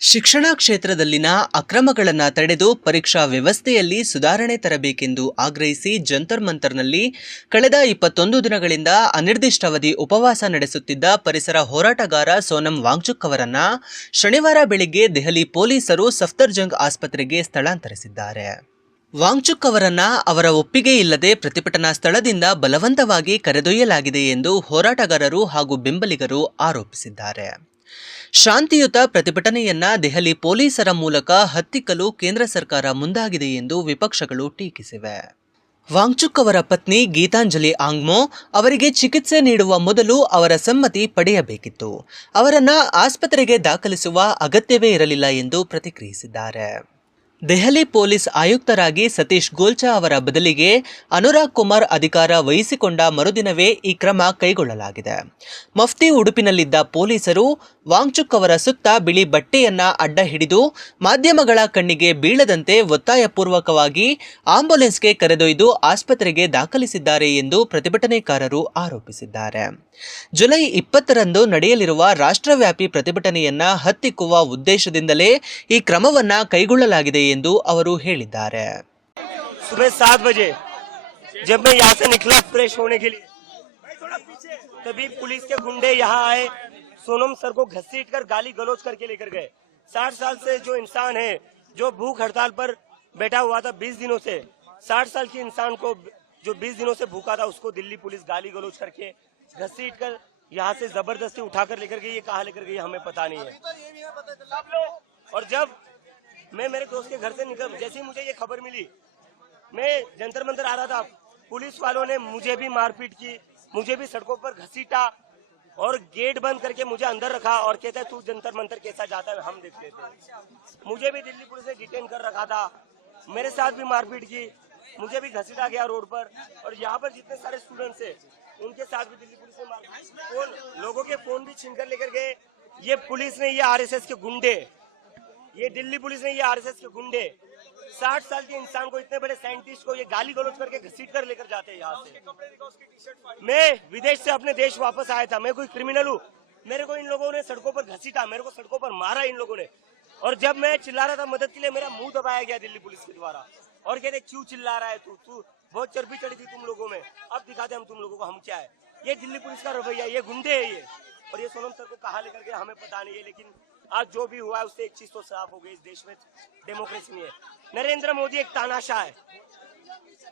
ಶಿಕ್ಷಣ ಕ್ಷೇತ್ರದಲ್ಲಿನ ಅಕ್ರಮಗಳನ್ನು ತಡೆದು ಪರೀಕ್ಷಾ ವ್ಯವಸ್ಥೆಯಲ್ಲಿ ಸುಧಾರಣೆ ತರಬೇಕೆಂದು ಆಗ್ರಹಿಸಿ ಜಂತರ್ ಮಂತರ್ನಲ್ಲಿ ಕಳೆದ 21 ದಿನಗಳಿಂದ ಅನಿರ್ದಿಷ್ಟಾವಧಿ ಉಪವಾಸ ನಡೆಸುತ್ತಿದ್ದ ಪರಿಸರ ಹೋರಾಟಗಾರ ಸೋನಂ ವಾಂಗ್ಚುಕ್ ಅವರನ್ನು ಶನಿವಾರ ಬೆಳಿಗ್ಗೆ ದೆಹಲಿ ಪೊಲೀಸರು ಸಫ್ದರ್ಜಂಗ್ ಆಸ್ಪತ್ರೆಗೆ ಸ್ಥಳಾಂತರಿಸಿದ್ದಾರೆ. ವಾಂಗ್ಚುಕ್ ಅವರನ್ನ ಅವರ ಒಪ್ಪಿಗೆ ಇಲ್ಲದೆ ಪ್ರತಿಭಟನಾ ಸ್ಥಳದಿಂದ ಬಲವಂತವಾಗಿ ಕರೆದೊಯ್ಯಲಾಗಿದೆ ಎಂದು ಹೋರಾಟಗಾರರು ಹಾಗೂ ಬೆಂಬಲಿಗರು ಆರೋಪಿಸಿದ್ದಾರೆ. ಶಾಂತಿಯುತ ಪ್ರತಿಭಟನೆಯನ್ನ ದೆಹಲಿ ಪೊಲೀಸರ ಮೂಲಕ ಹತ್ತಿಕ್ಕಲು ಕೇಂದ್ರ ಸರ್ಕಾರ ಮುಂದಾಗಿದೆ ಎಂದು ವಿಪಕ್ಷಗಳು ಟೀಕಿಸಿವೆ. ವಾಂಗ್ಚುಕ್ ಅವರ ಪತ್ನಿ ಗೀತಾಂಜಲಿ ಆಂಗ್ಮೋ ಅವರಿಗೆ ಚಿಕಿತ್ಸೆ ನೀಡುವ ಮೊದಲು ಅವರ ಸಮ್ಮತಿ ಪಡೆಯಬೇಕಿತ್ತು. ಅವರನ್ನ ಆಸ್ಪತ್ರೆಗೆ ದಾಖಲಿಸುವ ಅಗತ್ಯವೇ ಇರಲಿಲ್ಲ ಎಂದು ಪ್ರತಿಕ್ರಿಯಿಸಿದ್ದಾರೆ. ದೆಹಲಿ ಪೊಲೀಸ್ ಆಯುಕ್ತರಾಗಿ ಸತೀಶ್ ಗೋಲ್ಚಾ ಅವರ ಬದಲಿಗೆ ಅನುರಾಗ್ ಕುಮಾರ್ ಅಧಿಕಾರ ವಹಿಸಿಕೊಂಡ ಮರುದಿನವೇ ಈ ಕ್ರಮ ಕೈಗೊಳ್ಳಲಾಗಿದೆ. ಮಫ್ತಿ ಉಡುಪಿನಲ್ಲಿದ್ದ ಪೊಲೀಸರು ವಾಂಗ್ಚುಕ್ ಅವರ ಸುತ್ತ ಬಿಳಿ ಬಟ್ಟೆಯನ್ನ ಅಡ್ಡ ಹಿಡಿದು ಮಾಧ್ಯಮಗಳ ಕಣ್ಣಿಗೆ ಬೀಳದಂತೆ ಒತ್ತಾಯಪೂರ್ವಕವಾಗಿ ಆಂಬ್ಯುಲೆನ್ಸ್ಗೆ ಕರೆದೊಯ್ದು ಆಸ್ಪತ್ರೆಗೆ ದಾಖಲಿಸಿದ್ದಾರೆ ಎಂದು ಪ್ರತಿಭಟನೆಕಾರರು ಆರೋಪಿಸಿದ್ದಾರೆ. ಜುಲೈ 20ರಂದು ನಡೆಯಲಿರುವ ರಾಷ್ಟ್ರವ್ಯಾಪಿ ಪ್ರತಿಭಟನೆಯನ್ನ ಹತ್ತಿಕ್ಕುವ ಉದ್ದೇಶದಿಂದಲೇ ಈ ಕ್ರಮವನ್ನ ಕೈಗೊಳ್ಳಲಾಗಿದೆ ಎಂದು ಅವರು ಹೇಳಿದ್ದಾರೆ. सुबह 7 बजे जब मैं यहाँ से निकला फ्रेश होने के लिए, तभी पुलिस के गुंडे यहाँ आए, सोनम सर को घसीट कर गाली गलौज करके लेकर गए. 60 साल से जो इंसान है, जो भूख हड़ताल पर बैठा हुआ था 20 दिनों से, 60 साल के इंसान को जो 20 दिनों से भूखा था उसको दिल्ली पुलिस गाली गलौज करके घसीट कर यहाँ से जबरदस्ती उठाकर लेकर गई. ये कहाँ लेकर गई हमें पता नहीं है. और जब मैं मेरे दोस्त के घर से निकल, जैसे ही मुझे ये खबर मिली, मैं जंतर मंतर आ रहा था, पुलिस वालों ने मुझे भी मारपीट की, मुझे भी सड़कों पर घसीटा और गेट बंद करके मुझे अंदर रखा और कहता है तू जंतर मंतर कैसा जाता है हम देख लेते हैं. मुझे भी दिल्ली पुलिस ने डिटेन कर रखा था, मेरे साथ भी मारपीट की, मुझे भी घसीटा गया रोड पर. और यहाँ पर जितने सारे स्टूडेंट्स है उनके साथ भी दिल्ली पुलिस ने मारपीट, लोगों के फोन भी छीन कर लेकर गए. ये पुलिस ने, ये आरएसएस के गुंडे, ये दिल्ली पुलिस ने, ये आरएसएस के गुंडे 60 साल के इंसान को, इतने बड़े साइंटिस्ट को ये गाली गलौज करके घसीट कर लेकर जाते हैं यहाँ से. मैं विदेश से अपने देश वापस आया था, मैं कोई क्रिमिनल हूँ? मेरे को इन लोगों ने सड़कों पर घसीटा, मेरे को सड़कों पर मारा इन लोगों ने. और जब मैं चिल्ला रहा था मदद के लिए, मेरा मुंह दबाया गया दिल्ली पुलिस के द्वारा और कहते क्यों चिल्ला रहा है तू बहुत चर्बी चढ़ी थी तुम लोगों में, अब दिखाते हम तुम लोगों को हम क्या है. ये दिल्ली पुलिस का रवैया, ये गुंडे है ये. और ये सोनम सर को कहाँ लेकर गए हमें पता नहीं है, लेकिन आज जो भी हुआ है उससे एक चीज तो साफ हो गई, इस देश में डेमोक्रेसी नहीं है. नरेंद्र मोदी एक तानाशाह है,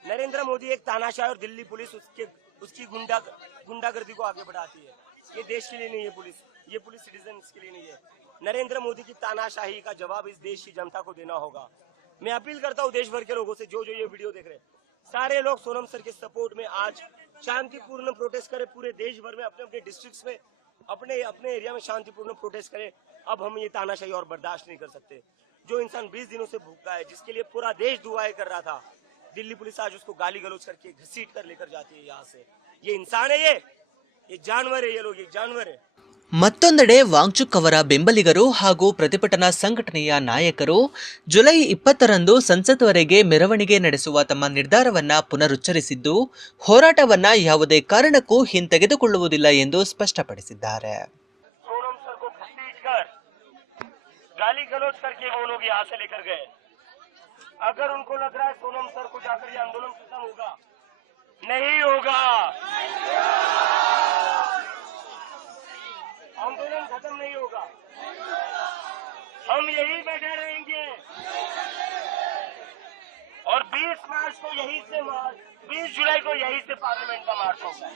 नरेंद्र मोदी एक तानाशाह है और दिल्ली पुलिस उसकी गुंडागर्दी को आगे बढ़ाती है. ये देश के लिए नहीं है पुलिस, ये पुलिस सिटीजन के लिए नहीं है. नरेंद्र मोदी की तानाशाही का जवाब इस देश की जनता को देना होगा. मैं अपील करता हूँ देश भर के लोगों से, जो ये वीडियो देख रहे हैं, सारे लोग सोनम सर के सपोर्ट में आज शांतिपूर्ण प्रोटेस्ट करें. पूरे देश भर में अपने अपने डिस्ट्रिक्ट्स में, अपने अपने एरिया में शांतिपूर्ण प्रोटेस्ट करें. अब हम ये तानाशाही और बर्दाश्त नहीं कर सकते. जो इंसान 20 दिनों से भूखा है, जिसके लिए पूरा देश दुआएं कर रहा था, दिल्ली पुलिस आज उसको गाली गलौज करके घसीट कर लेकर जाती है यहाँ से. ये इंसान है, ये जानवर है, ये लोग ये जानवर है. ಮತ್ತೊಂದೆಡೆ ವಾಂಗ್ಚುಕ್ ಅವರ ಬೆಂಬಲಿಗರು ಹಾಗೂ ಪ್ರತಿಭಟನಾ ಸಂಘಟನೆಯ ನಾಯಕರು ಜುಲೈ 20ರಂದು ಸಂಸತ್ವರೆಗೆ ಮೆರವಣಿಗೆ ನಡೆಸುವ ತಮ್ಮ ನಿರ್ಧಾರವನ್ನ ಪುನರುಚ್ಚರಿಸಿದ್ದು, ಹೋರಾಟವನ್ನ ಯಾವುದೇ ಕಾರಣಕ್ಕೂ ಹಿಂತೆಗೆದುಕೊಳ್ಳುವುದಿಲ್ಲ ಎಂದು ಸ್ಪಷ್ಟಪಡಿಸಿದ್ದಾರೆ. गाली गलौज करके वो लोग यहाँ से लेकर गए. अगर उनको लग रहा है सोनम सर को जाकर ये आंदोलन खत्म होगा, नहीं होगा. आंदोलन खत्म नहीं होगा, हम यही बैठे रहेंगे. और 20 मार्च को यहीं से 20 जुलाई को यहीं से पार्लियामेंट का मार्च होगा.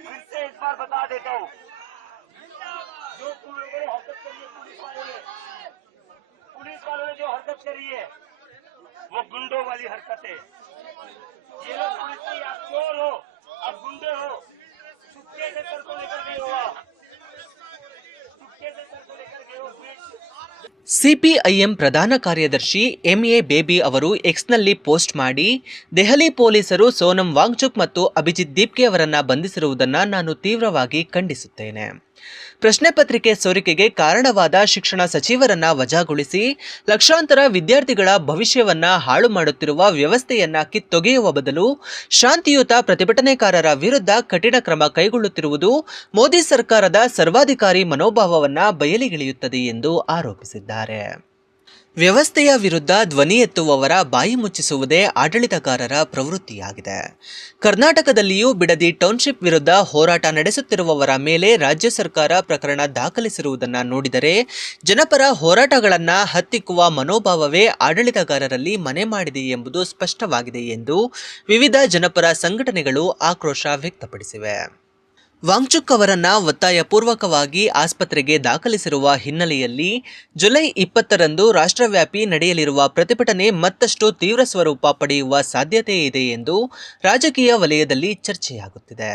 फिर से इस बार बता देता हूँ, जो तुम लोगों ने हरकत करी है, पुलिस वालों ने जो हरकत करी है वो गुंडों वाली हरकत है. ये लोग पुलिस के आप चोर हो, आप गुंडे हो, चुपके से सर को लेकर गए हो, चुपके से सर को लेकर गए हो. ಸಿಪಿಐಎಂ ಪ್ರಧಾನ ಕಾರ್ಯದರ್ಶಿ ಎಂಎ ಬೇಬಿ ಅವರು ಎಕ್ಸ್ನಲ್ಲಿ ಪೋಸ್ಟ್ ಮಾಡಿ, ದೆಹಲಿ ಪೊಲೀಸರು ಸೋನಂ ವಾಂಗ್ಚುಕ್ ಮತ್ತು ಅಭಿಜಿತ್ ದೀಪ್ಗೆ ಅವರನ್ನ ಬಂಧಿಸಿರುವುದನ್ನು ನಾನು ತೀವ್ರವಾಗಿ ಖಂಡಿಸುತ್ತೇನೆ. ಪ್ರಶ್ನೆ ಪತ್ರಿಕೆ ಸೋರಿಕೆಗೆ ಕಾರಣವಾದ ಶಿಕ್ಷಣ ಸಚಿವರನ್ನ ವಜಾಗೊಳಿಸಿ ಲಕ್ಷಾಂತರ ವಿದ್ಯಾರ್ಥಿಗಳ ಭವಿಷ್ಯವನ್ನ ಹಾಳು ಮಾಡುತ್ತಿರುವ ವ್ಯವಸ್ಥೆಯನ್ನ ಕಿತ್ತೊಗೆಯುವ ಬದಲು ಶಾಂತಿಯುತ ಪ್ರತಿಭಟನೆಕಾರರ ವಿರುದ್ಧ ಕಠಿಣ ಕ್ರಮ ಕೈಗೊಳ್ಳುತ್ತಿರುವುದು ಮೋದಿ ಸರ್ಕಾರದ ಸರ್ವಾಧಿಕಾರಿ ಮನೋಭಾವವನ್ನ ಬಯಲಿಗೆಳೆಯುತ್ತದೆ ಎಂದು ಆರೋಪಿಸಿದ್ದಾರೆ. ವ್ಯವಸ್ಥೆಯ ವಿರುದ್ಧ ಧ್ವನಿ ಎತ್ತುವವರ ಬಾಯಿ ಮುಚ್ಚಿಸುವುದೇ ಆಡಳಿತಗಾರರ ಪ್ರವೃತ್ತಿಯಾಗಿದೆ. ಕರ್ನಾಟಕದಲ್ಲಿಯೂ ಬಿಡದಿ ಟೌನ್ಶಿಪ್ ವಿರುದ್ಧ ಹೋರಾಟ ನಡೆಸುತ್ತಿರುವವರ ಮೇಲೆ ರಾಜ್ಯ ಸರ್ಕಾರ ಪ್ರಕರಣ ದಾಖಲಿಸಿರುವುದನ್ನು ನೋಡಿದರೆ ಜನಪರ ಹೋರಾಟಗಳನ್ನು ಹತ್ತಿಕ್ಕುವ ಮನೋಭಾವವೇ ಆಡಳಿತಗಾರರಲ್ಲಿ ಮನೆ ಮಾಡಿದೆ ಎಂಬುದು ಸ್ಪಷ್ಟವಾಗಿದೆ ಎಂದು ವಿವಿಧ ಜನಪರ ಸಂಘಟನೆಗಳು ಆಕ್ರೋಶ ವ್ಯಕ್ತಪಡಿಸಿವೆ. ವಾಂಗ್ಚುಕ್ ಅವರನ್ನ ಒತ್ತಾಯಪೂರ್ವಕವಾಗಿ ಆಸ್ಪತ್ರೆಗೆ ದಾಖಲಿಸಿರುವ ಹಿನ್ನೆಲೆಯಲ್ಲಿ ಜುಲೈ 20ರಂದು ರಾಷ್ಟ್ರವ್ಯಾಪಿ ನಡೆಯಲಿರುವ ಪ್ರತಿಭಟನೆ ಮತ್ತಷ್ಟು ತೀವ್ರ ಸ್ವರೂಪ ಪಡೆಯುವ ಸಾಧ್ಯತೆ ಇದೆ ಎಂದು ರಾಜಕೀಯ ವಲಯದಲ್ಲಿ ಚರ್ಚೆಯಾಗುತ್ತಿದೆ.